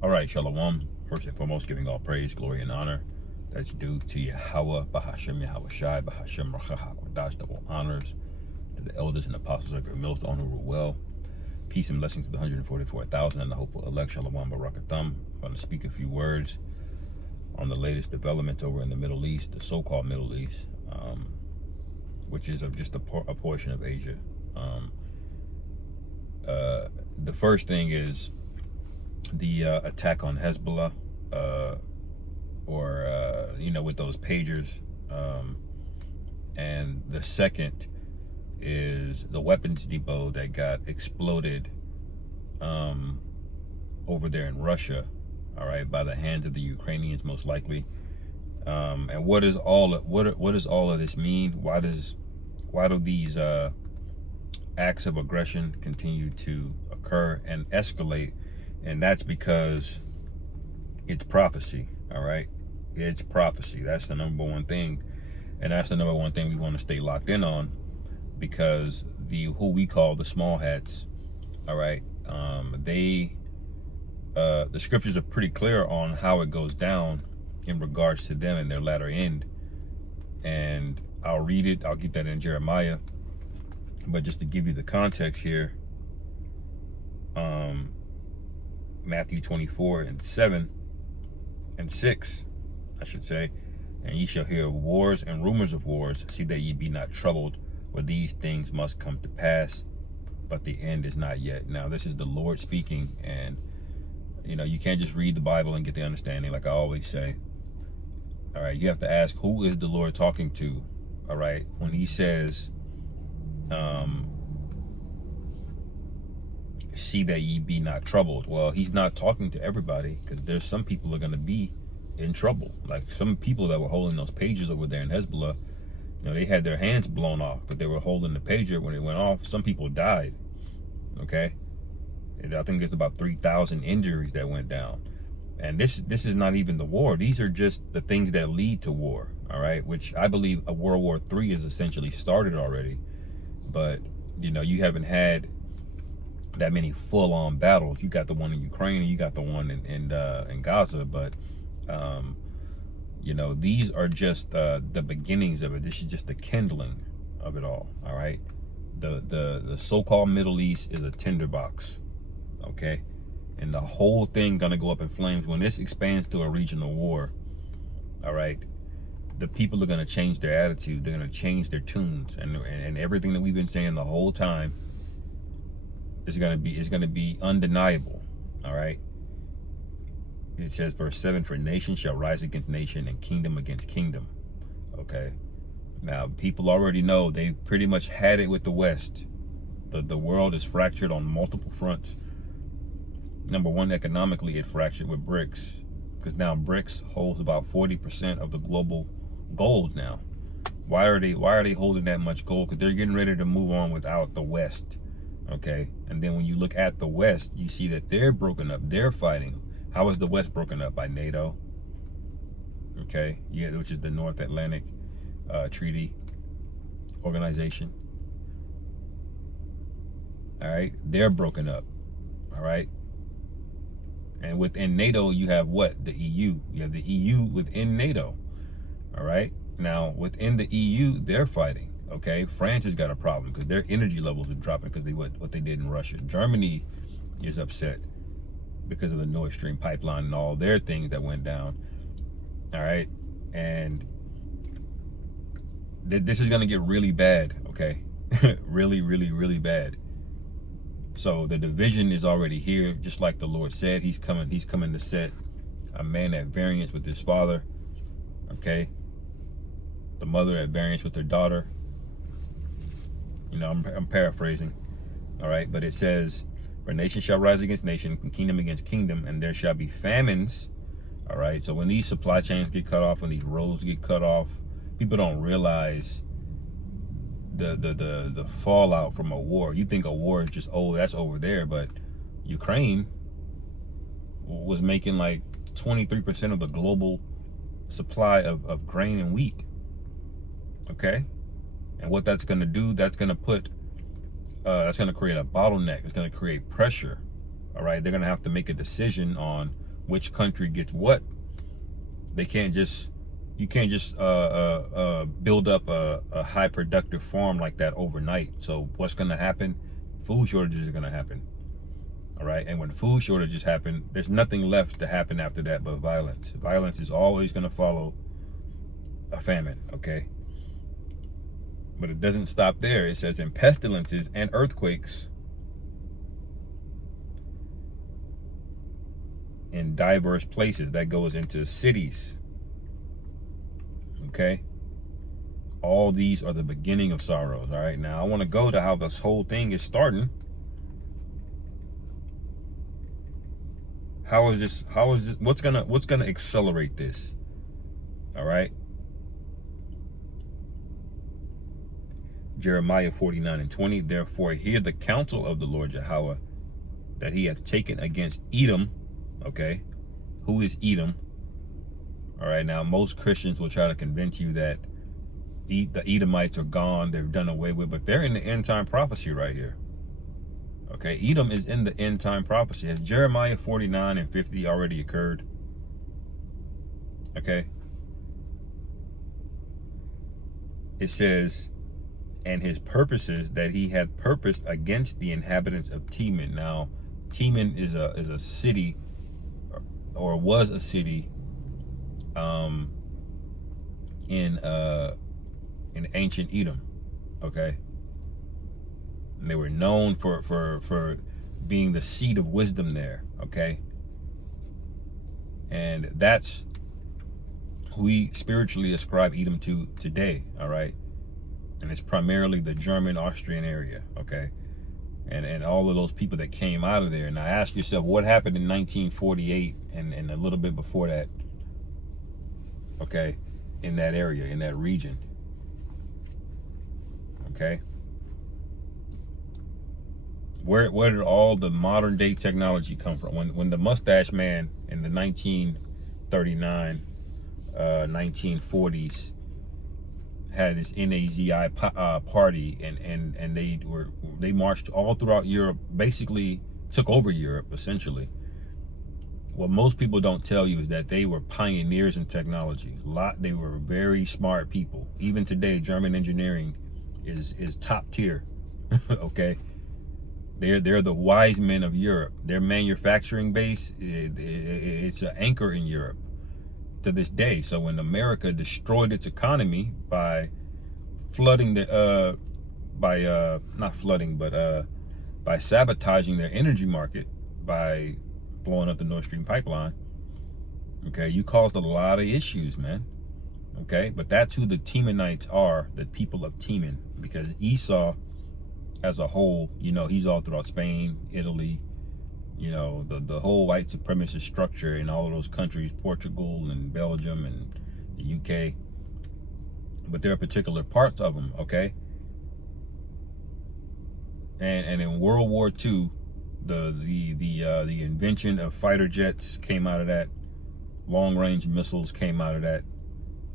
All right, Shalom. First and foremost, giving all praise, glory, and honor that's due to Yahweh, Bahashem, Yahweh Shai, Bahashem, Racha, HaKodash, double honors to the elders and apostles of your mills, the honorable well. Peace and blessings to the 144,000 and the hopeful elect, Shalom, Barakatham. I'm going to speak a few words on the latest development over in the Middle East, the so-called Middle East, which is just a portion of Asia. The first thing is the attack on Hezbollah, with those pagers. And the second is the weapons depot that got exploded over there in Russia, all right, by the hands of the Ukrainians, most likely. And what does all of this mean? Why do these acts of aggression continue to occur and escalate? And that's because it's prophecy, all right? It's prophecy. That's the number one thing. And that's the number one thing we want to stay locked in on, because who we call the small hats, all right, the scriptures are pretty clear on how it goes down in regards to them and their latter end. And I'll read it. I'll get that in Jeremiah. But just to give you the context here, Matthew 24:7 and 6, I should say, and ye shall hear of wars and rumors of wars. See that ye be not troubled, for these things must come to pass, but the end is not yet. Now, this is the Lord speaking, and you can't just read the Bible and get the understanding, like I always say. All right, you have to ask, who is the Lord talking to? All right, when he says, see that ye be not troubled. Well, he's not talking to everybody, because there's some people are going to be in trouble. Like some people that were holding those pages over there in Hezbollah, they had their hands blown off, but they were holding the pager. When it went off, some people died. Okay, and I think there's about 3,000 injuries that went down. And this is not even the war. These are just the things that lead to war. All right, which I believe a World War III is essentially started already. But you haven't had that many full-on battles. You got the one in Ukraine and you got the one in Gaza, but these are just the beginnings of it. This is just the kindling of it all. All right, the so-called Middle East is a tinderbox, okay, and the whole thing gonna go up in flames when this expands to a regional war. All right, the people are gonna change their attitude. They're gonna change their tunes, and everything that we've been saying the whole time is gonna be undeniable. All right. It says, verse 7, for nation shall rise against nation and kingdom against kingdom. Okay. Now, people already know. They pretty much had it with the West. The world is fractured on multiple fronts. Number one, economically, it fractured with BRICS, because now BRICS holds about 40% of the global gold now. Why are they holding that much gold? Because they're getting ready to move on without the West. Okay. And then when you look at the West, you see that they're broken up. They're fighting. How is the West broken up? By NATO. Okay. Yeah, which is the North Atlantic Treaty Organization. All right. They're broken up. All right. And within NATO, you have what? The EU. You have the EU within NATO. All right. Now, within the EU, they're fighting. Okay. France has got a problem because their energy levels are dropping because what they did in Russia. Germany is upset because of the Nord Stream pipeline and all their things that went down. All right. And this is going to get really bad. Okay. Really, really, really bad. So the division is already here. Just like the Lord said, he's coming to set a man at variance with his father. Okay. The mother at variance with her daughter. I'm paraphrasing. All right. But it says, for nation shall rise against nation, and kingdom against kingdom, and there shall be famines. All right. So when these supply chains get cut off, when these roads get cut off, people don't realize the fallout from a war. You think a war is just, oh, that's over there, but Ukraine was making like 23% of the global supply of grain and wheat. Okay. And what that's going to do, that's going to create a bottleneck. It's going to create pressure. All right. They're going to have to make a decision on which country gets what. They can't just, you can't just build up a high productive farm like that overnight. So what's going to happen? Food shortages are going to happen. All right. And when food shortages happen, there's nothing left to happen after that but violence. Violence is always going to follow a famine. Okay. But it doesn't stop there. It says in pestilences and earthquakes in diverse places. That goes into cities. Okay. All these are the beginning of sorrows. All right. Now I want to go to how this whole thing is starting. How is this? What's gonna accelerate this? All right. Jeremiah 49:20. Therefore, hear the counsel of the Lord Yahweh that he hath taken against Edom. Okay. Who is Edom? All right. Now, most Christians will try to convince you that the Edomites are gone. They're done away with, but they're in the end time prophecy right here. Okay. Edom is in the end time prophecy. Has Jeremiah 49:50 already occurred? Okay. It says, and his purposes that he had purposed against the inhabitants of Teman. Now, Teman is a city, or was a city, in ancient Edom. Okay, and they were known for being the seat of wisdom there. Okay, and that's who we spiritually ascribe Edom to today. All right. And it's primarily the German, Austrian area, okay? And all of those people that came out of there. Now ask yourself, what happened in 1948 and a little bit before that, okay, in that area, in that region, okay? Where did all the modern day technology come from? When the Mustache Man in the 1939, 1940s, had this NAZI party, and they marched all throughout Europe, basically took over Europe essentially. What most people don't tell you is that they were pioneers in technology. They were very smart people. Even today, German engineering is top tier. Okay, they're the wise men of Europe. Their manufacturing base, it's an anchor in Europe to this day. So when America destroyed its economy by flooding by sabotaging their energy market, by blowing up the Nord Stream pipeline, okay, you caused a lot of issues, man. Okay, but that's who the Temanites are, the people of Teman, because Esau as a whole, you know, he's all throughout Spain, Italy, you know, the whole white supremacist structure in all of those countries, Portugal and Belgium and the UK. But there are particular parts of them, okay? And in World War II, the invention of fighter jets came out of that. Long-range missiles came out of that.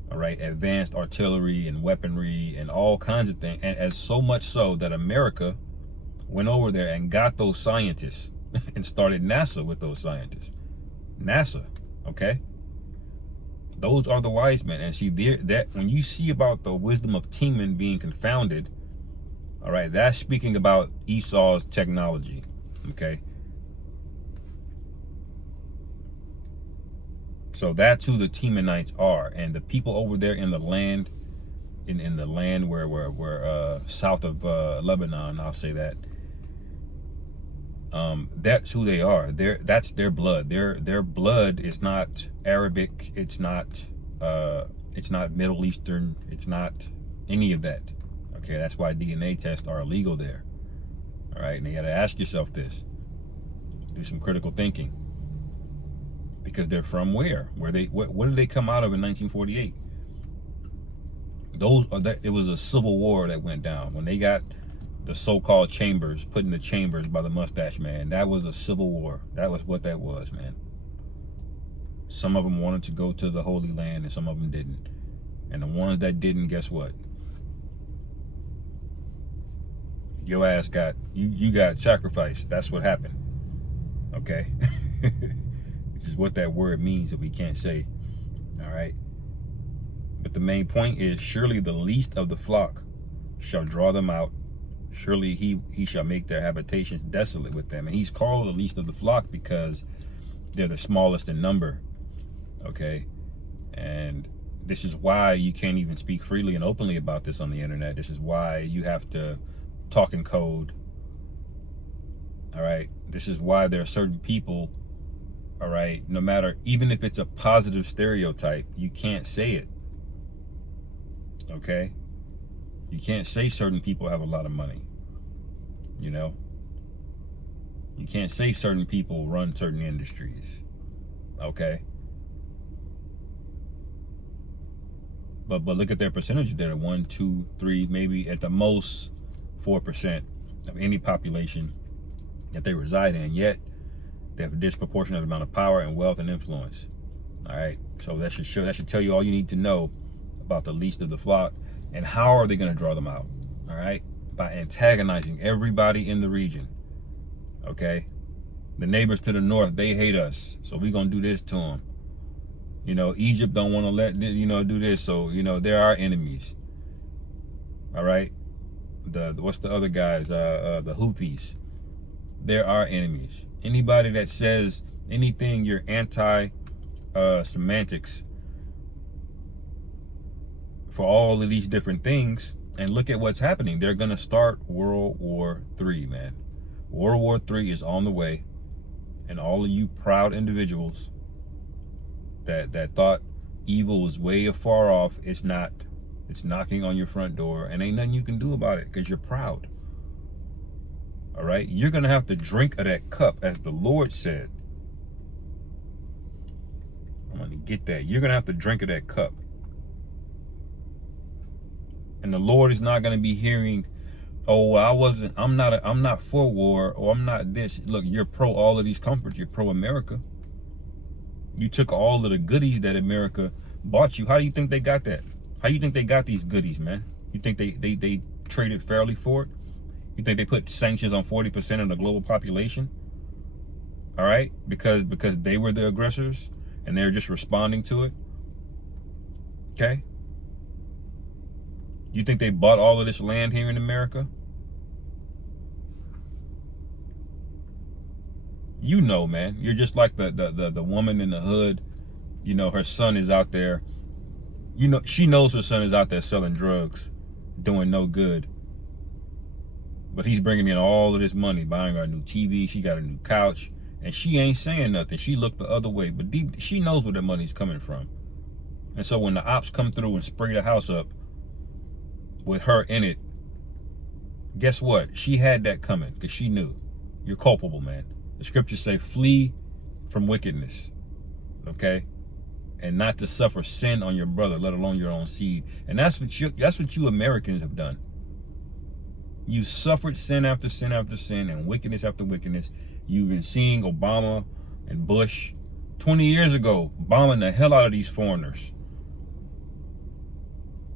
All right, advanced artillery and weaponry and all kinds of things. And as so much so that America went over there and got those scientists and started NASA with those scientists. NASA, okay? Those are the wise men. And see, that when you see about the wisdom of Teman being confounded, all right, that's speaking about Esau's technology, okay? So that's who the Temanites are. And the people over there in the land, in the land where south of Lebanon, I'll say that, that's who they are. That's their blood. Their blood is not Arabic. It's not Middle Eastern. It's not any of that. Okay, that's why DNA tests are illegal there. All right, and you got to ask yourself this. Do some critical thinking. Because they're from where? What did they come out of in 1948? It was a civil war that went down when they got the so-called chambers, put in the chambers by the Mustache Man. That was a civil war. That was what that was, man. Some of them wanted to go to the Holy Land and some of them didn't. And the ones that didn't, guess what? Your ass you got sacrificed. That's what happened. Okay? which is what that word means that we can't say. All right. But the main point is, surely the least of the flock shall draw them out. Surely he shall make their habitations desolate with them. And he's called the least of the flock because they're the smallest in number. Okay. And this is why you can't even speak freely and openly about this on the internet. This is why you have to talk in code. All right. This is why there are certain people, all right, no matter, even if it's a positive stereotype, you can't say it. Okay. You can't say certain people have a lot of money. You know, you can't say certain people run certain industries. Okay. But look at their percentage. They're 1, 2, 3, maybe at the most 4% of any population that they reside in. Yet they have a disproportionate amount of power and wealth and influence. All right. So that should tell you all you need to know about the least of the flock. And how are they going to draw them out? All right. By antagonizing everybody in the region. Okay. The neighbors to the north, they hate us. So we're going to do this to them. You know, Egypt don't want to let, do this. So, they're our enemies. All right. What's the other guys? The Houthis. They're our enemies. Anybody that says anything, you're anti semantics for all of these different things. And look at what's happening. They're going to start World War III, man. World War III is on the way. And all of you proud individuals that thought evil was way afar off, it's not. It's knocking on your front door, and ain't nothing you can do about it because you're proud. All right? You're going to have to drink of that cup, as the Lord said. I'm going to get that. You're going to have to drink of that cup. And the Lord is not going to be hearing, oh, I'm not for war, or I'm not this. Look, you're pro all of these comforts. You're pro America. You took all of the goodies that America bought you. How do you think they got that? How do you think they got these goodies, man? You think they traded fairly for it? You think they put sanctions on 40% of the global population? All right? Because they were the aggressors and they're just responding to it? Okay? You think they bought all of this land here in America? You know, man. You're just like the woman in the hood. You know, her son is out there. You know, she knows her son is out there selling drugs, doing no good. But he's bringing in all of this money, buying her a new TV. She got a new couch. And she ain't saying nothing. She looked the other way. But she knows where the money's coming from. And so when the ops come through and spray the house up with her in it, guess what? She had that coming because she knew. You're culpable, man. The scriptures say, flee from wickedness. Okay? And not to suffer sin on your brother, let alone your own seed. And that's what you Americans have done. You suffered sin after sin after sin and wickedness after wickedness. You've been seeing Obama and Bush 20 years ago bombing the hell out of these foreigners.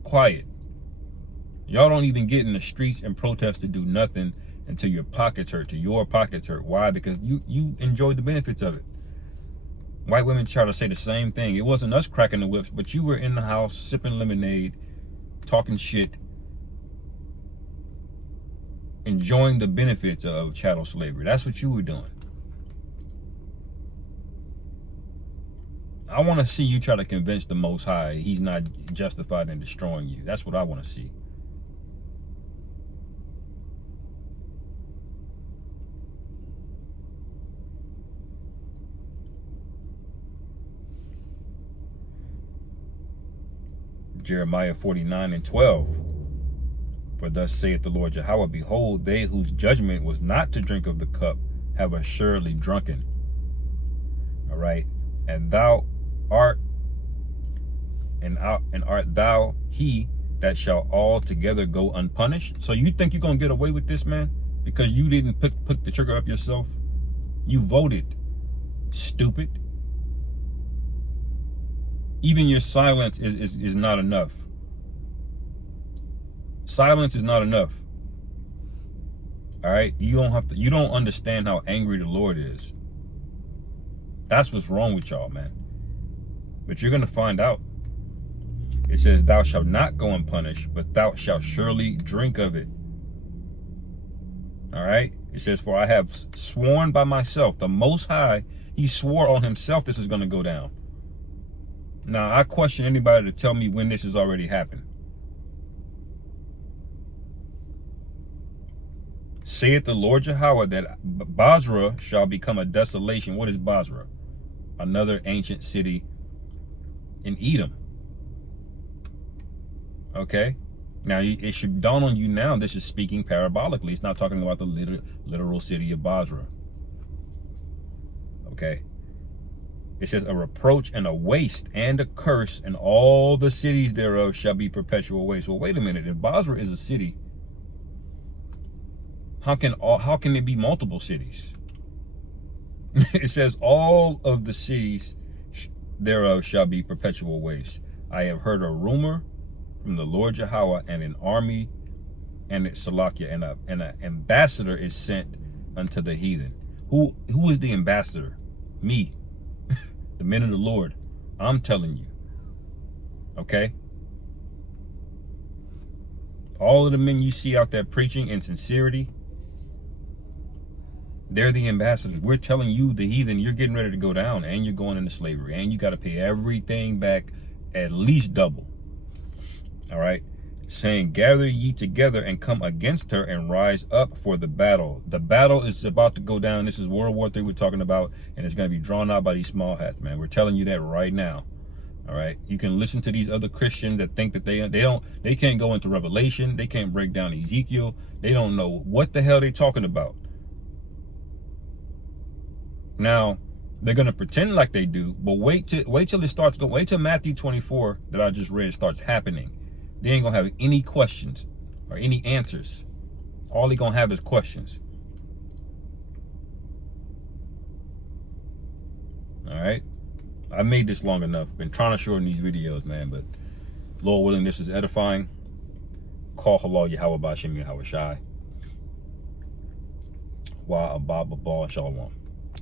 Quiet. Y'all don't even get in the streets and protest to do nothing until your pockets hurt, till your pockets hurt. Why? Because you enjoyed the benefits of it. White women try to say the same thing. It wasn't us cracking the whips, but you were in the house sipping lemonade, talking shit, enjoying the benefits of chattel slavery. That's what you were doing. I want to see you try to convince the Most High he's not justified in destroying you. That's what I want to see. Jeremiah 49:12. For thus saith the Lord Yahweh, behold, they whose judgment was not to drink of the cup have assuredly drunken. All right. And thou art, and art thou he that shall altogether go unpunished? So you think you're going to get away with this, man? Because you didn't put the trigger up yourself? You voted. Stupid. Even your silence is not enough. Silence is not enough. All right? You don't understand how angry the Lord is. That's what's wrong with y'all, man. But you're going to find out. It says, thou shalt not go unpunished, but thou shalt surely drink of it. All right? It says, for I have sworn by myself, the Most High, he swore on himself this is going to go down. Now, I question anybody to tell me when this has already happened. Saith the Lord Yahweh that Basra shall become a desolation. What is Basra? Another ancient city in Edom. Okay? Now, it should dawn on you now, this is speaking parabolically. It's not talking about the literal city of Basra. Okay? It says, a reproach and a waste and a curse, and all the cities thereof shall be perpetual waste. Well, wait a minute. If Basra is a city, how can it be multiple cities? It says, all of the cities thereof shall be perpetual waste. I have heard a rumor from the Lord Yahweh, and an army, and it's Salakia, and an ambassador is sent unto the heathen. Who is the ambassador? Me. The men of the Lord. I'm telling you. Okay? All of the men you see out there preaching in sincerity, they're the ambassadors. We're telling you, the heathen, you're getting ready to go down, and you're going into slavery, and you got to pay everything back at least double. All right? Saying, gather ye together and come against her and rise up for the battle. The battle is about to go down. This is World War III we're talking about, and it's going to be drawn out by these small hats, man. We're telling you that right now. All right? You can listen to these other Christians that think that they can't go into Revelation. They can't break down Ezekiel. They don't know what the hell they're talking about. Now, they're going to pretend like they do, but wait till it starts going. Wait till Matthew 24 that I just read starts happening. They ain't going to have any questions or any answers. All they're going to have is questions. All right? I made this long enough. Been trying to shorten these videos, man, but Lord willing, this is edifying. Call halal Yahweh Bashem Yahweh Shai. Wa abba ball shalom.